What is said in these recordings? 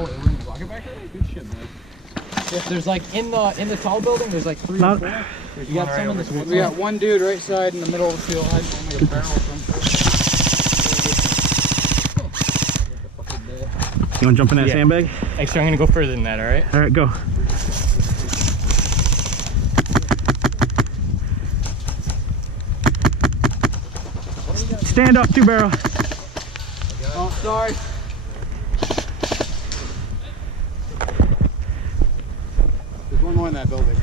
Oh, wait, we're in the bucket back there? Good shit, man. If there's like in the tall building, there's like 3 or 4. You got some in this one. We got one dude right side in the middle of the field. I don't make a barrel or something. You want to jump in that sandbag? Actually, I'm going to go further than that, alright? Alright, go. Stand up, 2 barrel. Oh, sorry. There's one more in that building.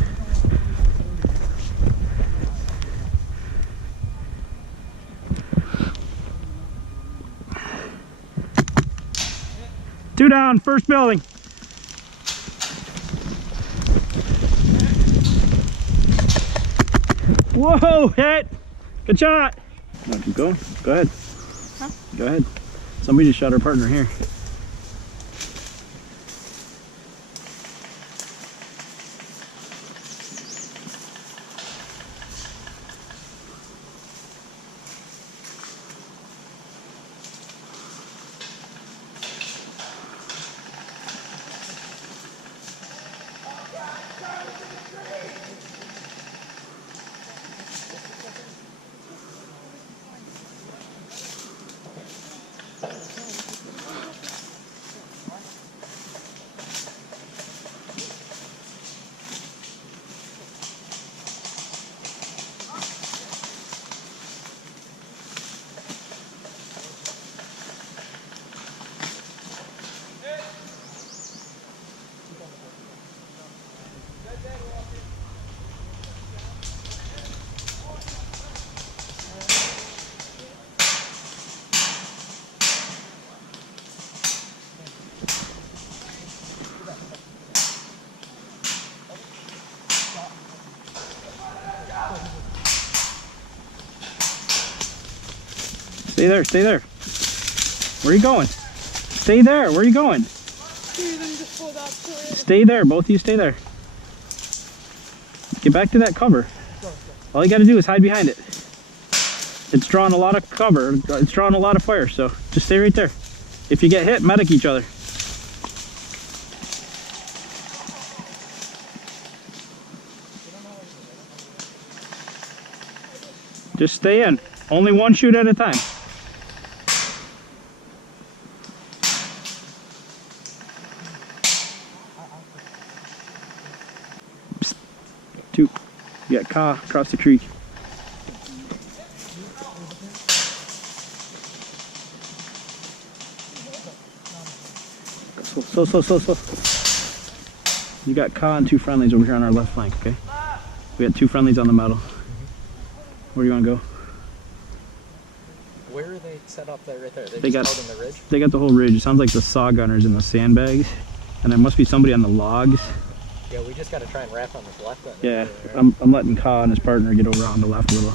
Two down, first building. Whoa, hit. Good shot. No, keep going. Go ahead. Huh? Go ahead. Somebody just shot our partner here. Stay there, stay there. Where are you going? Stay there, where are you going? Stay there, both of you stay there. Get back to that cover. All you gotta do is hide behind it. It's drawing a lot of cover, it's drawing a lot of fire, so just stay right there. If you get hit, medic each other. Just stay in. Only one shoot at a time. Psst. 2. You got Ka across the creek. Slow. You got Ka and 2 friendlies over here on our left flank, okay? We got 2 friendlies on the metal. Where do you want to go? Where are they set up there, right there? They got the ridge? They got the whole ridge. It sounds like the saw gunners in the sandbags. And there must be somebody on the logs. Yeah, we just got to try and wrap on this left end. Yeah, I'm letting Ka and his partner get over on the left a little.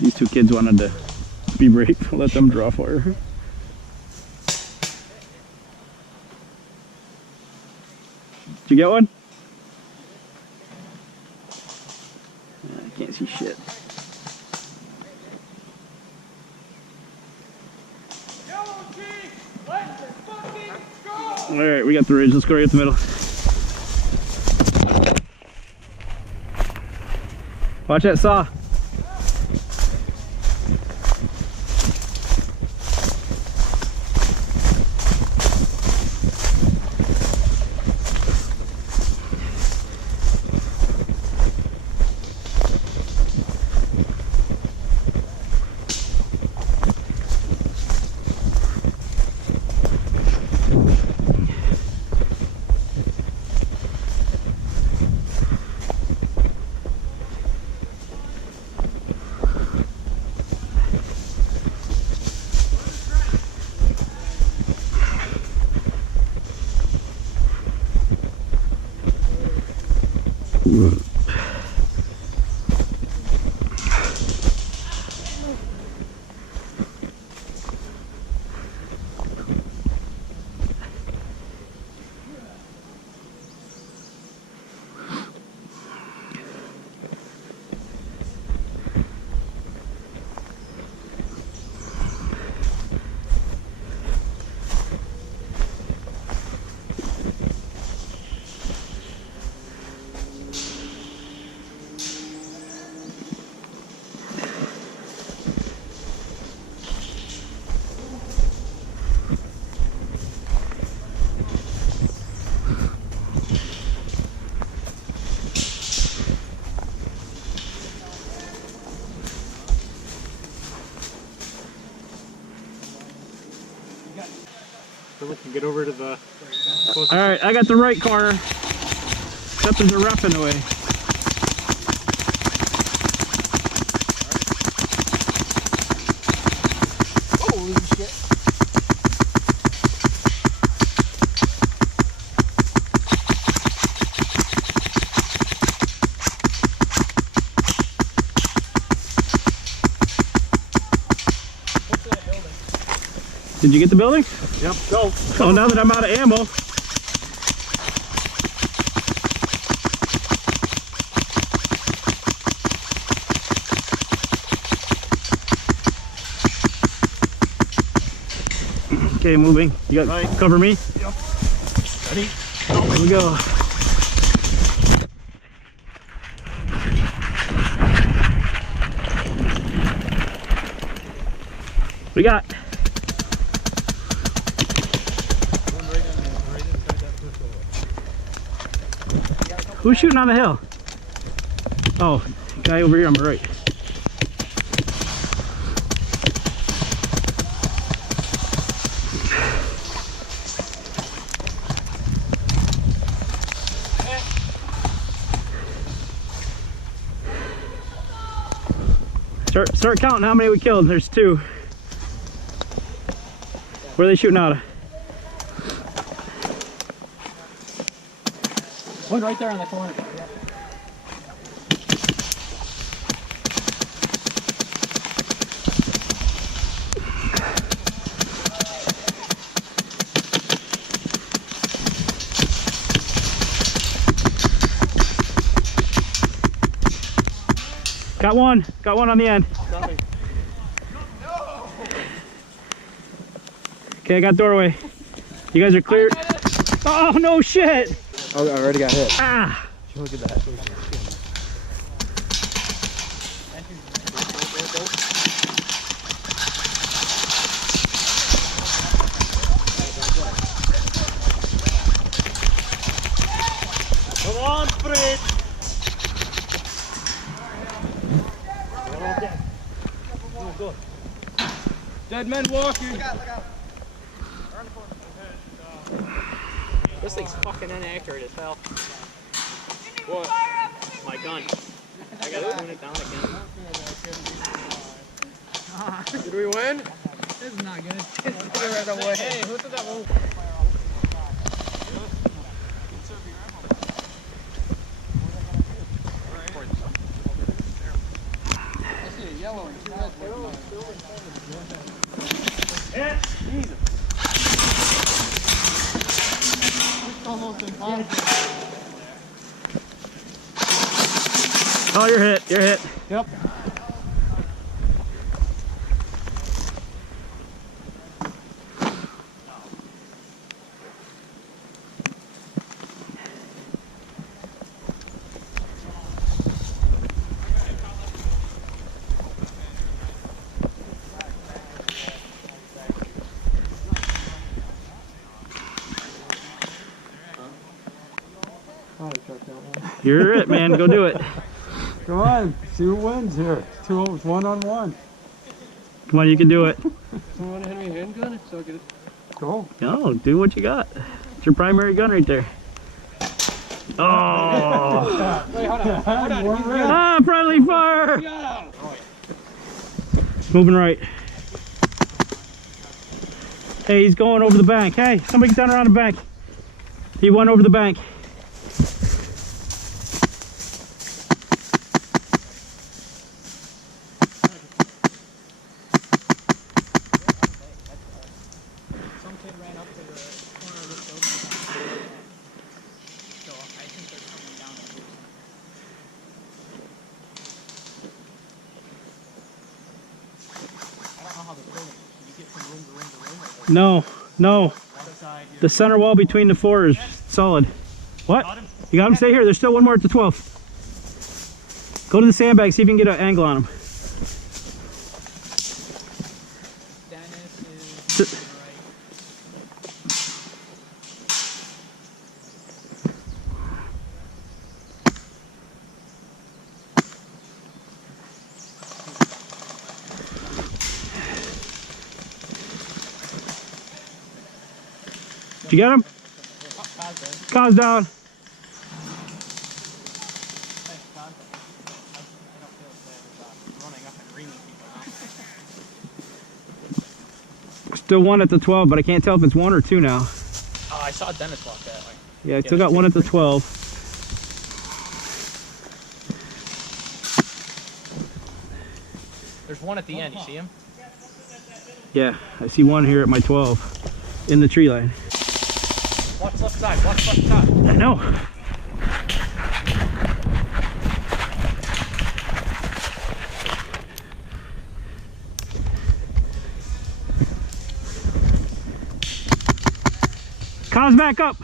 These 2 kids wanted to be brave. Let them draw fire. Did you get one? I can't see shit. Alright, we got the ridge. Let's go right at the middle. Watch that saw. So we can get over to the... Alright, I got the right corner. Except there's a rep in the way. Holy shit. Did you get the building? Yep, go. Oh, now that I'm out of ammo. Okay, moving. You got cover me? Yep. Ready? Here we go. What we got? Who's shooting on the hill? Oh, guy over here on my right. Start counting how many we killed. There's 2. Where are they shooting out of? One right there on the corner. Got one on the end. Okay, I got doorway. You guys are clear. Oh no shit! Oh, I already got hit. Ah! Look at that. Come on, Fred. Dead men walking. This thing's fucking inaccurate as hell. What? My gun. I gotta tune it down again. Did we win? This is not good. Right away. Hey, who did that move? I see a yellow and red. Jesus. It's almost impossible. Oh, you're hit. You're hit. Yep. You're it, man. Go do it. Come on, 2 wins here. 2 1-on-1. Come on, you can do it. Someone hand me a handgun so I get it. Go. No, do what you got. It's your primary gun right there. Oh! Wait, hold on. One red. Ah, friendly fire! Moving right. Hey, he's going over the bank. Hey, somebody get down around the bank. He went over the bank. No, no. The center wall between the 4 is solid. What? You got him? Stay here. There's still one more at the 12th. Go to the sandbag, see if you can get an angle on him. Dennis is Did you get him? Cause down. Still one at the 12, but I can't tell if it's one or two now. Oh, I saw Dennis walk that way. Yeah, I still got one at the 12. There's one at the end. You see him? Yeah, I see one here at my 12 in the tree line. Watch left side. Watch left side. I know. Cause back up.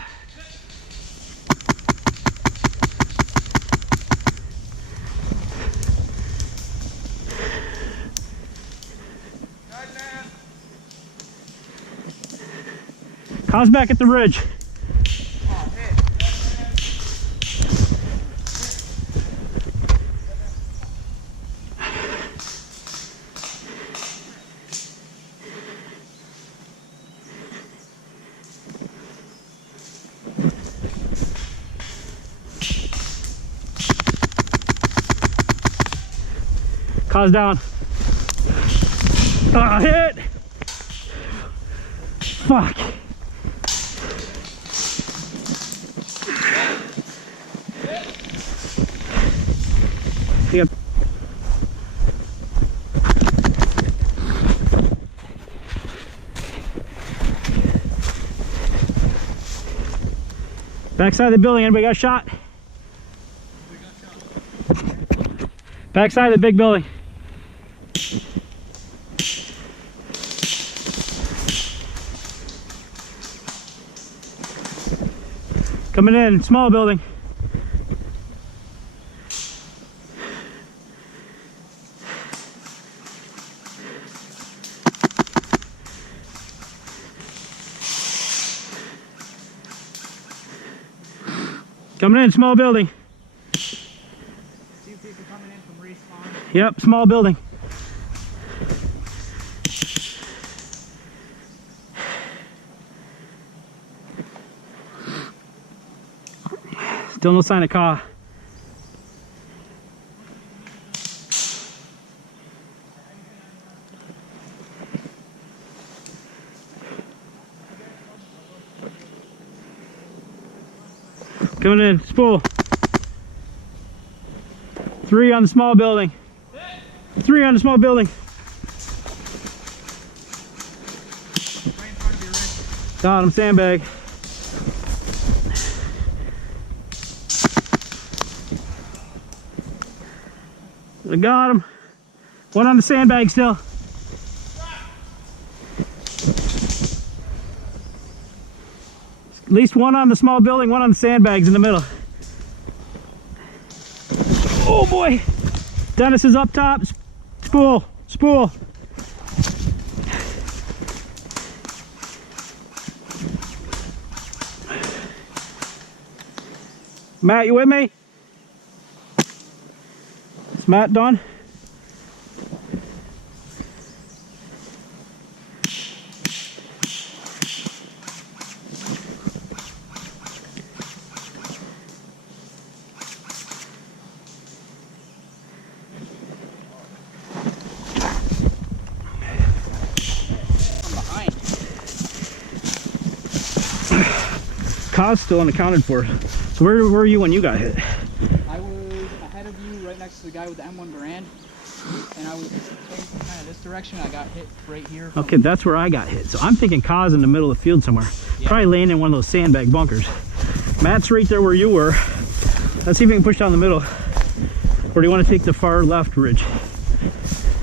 Cause back at the ridge. Cause down. Ah, hit. Fuck. Yep. Backside of the building, anybody got a shot? Backside of the big building. Coming in, small building. Coming in, small building. See if people coming in from respawn. Yep, small building. Still no sign of Ka. Coming in, spool. 3 on the small building. 3 on the small building. Right in front of you, Rick. Got him, sandbag. I got him. One on the sandbag still. At least one on the small building, one on the sandbags in the middle. Oh boy. Dennis is up top. Spool, spool. Matt, you with me? Is Matt done? Ka's still unaccounted for. So where were you when you got hit? I was ahead of you, right next to the guy with the M1 Garand, and I was facing kind of this direction. I got hit right here. Okay, that's where I got hit. So I'm thinking Ka's in the middle of the field somewhere. Yeah. Probably laying in one of those sandbag bunkers. Matt's right there where you were. Let's see if we can push down the middle. Or do you want to take the far left ridge?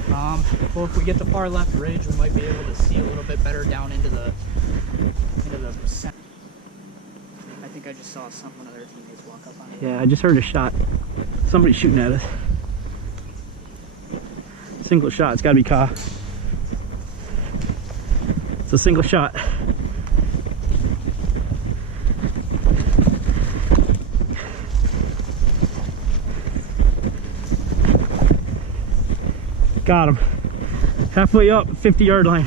Well, if we get the far left ridge, we might be able to see a little bit better down into the center. I think I just saw one of their teammates walk up on it. Yeah, I just heard a shot. Somebody's shooting at us. Single shot. It's got to be Ka. It's a single shot. Got him. Halfway up, 50-yard line.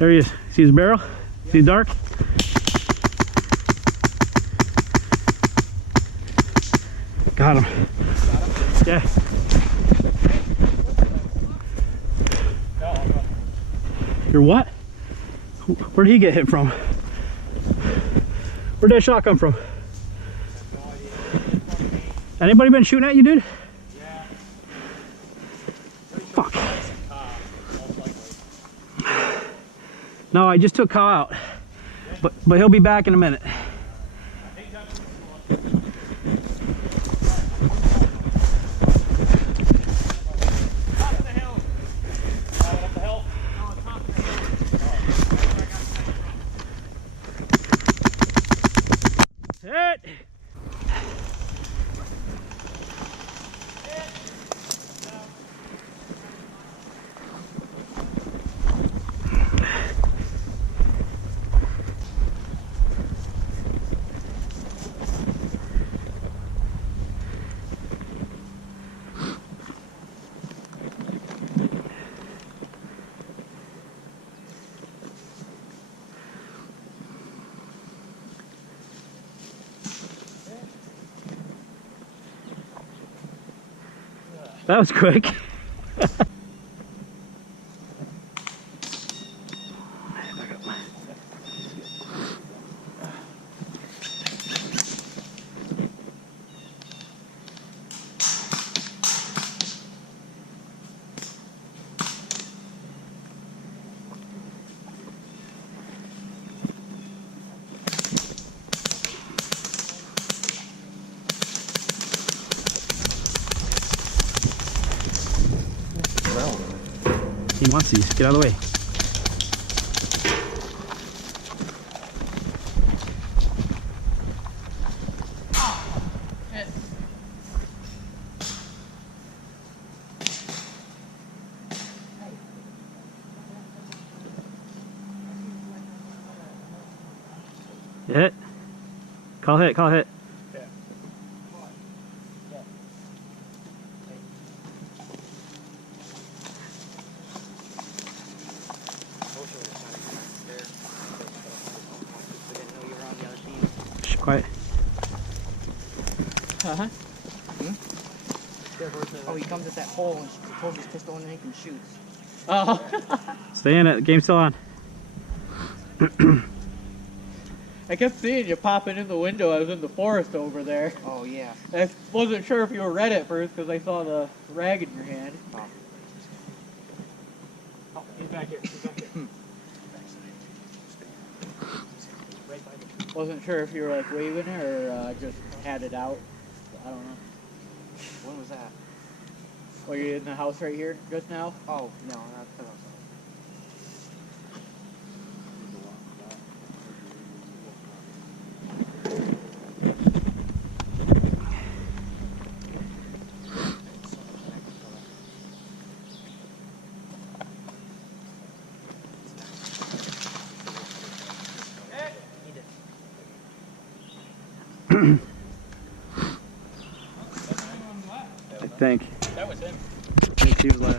There he is. See his barrel? See it dark? Got him. Yeah. Your what? Where'd he get hit from? Where'd that shot come from? Anybody been shooting at you, dude? Yeah. Fuck. No, I just took Kyle out. But he'll be back in a minute. Hit! That was quick. He wants these. Get out of the way. Hit. Call hit. Call hit. Shh, quiet. Uh-huh. Oh, he comes at that hole and pulls his pistol and and shoots. Oh. Stay in it. Game's still on. I kept seeing you popping in the window. I was in the forest over there. Oh, yeah. I wasn't sure if you were red at first because I saw the rag in your hand. Oh, he's back here. He's back here. Wasn't sure if you were like waving it or just had it out. I don't know. When was that? Were you in the house right here just now? Oh, no, not that was I think. That was him. I think he was last.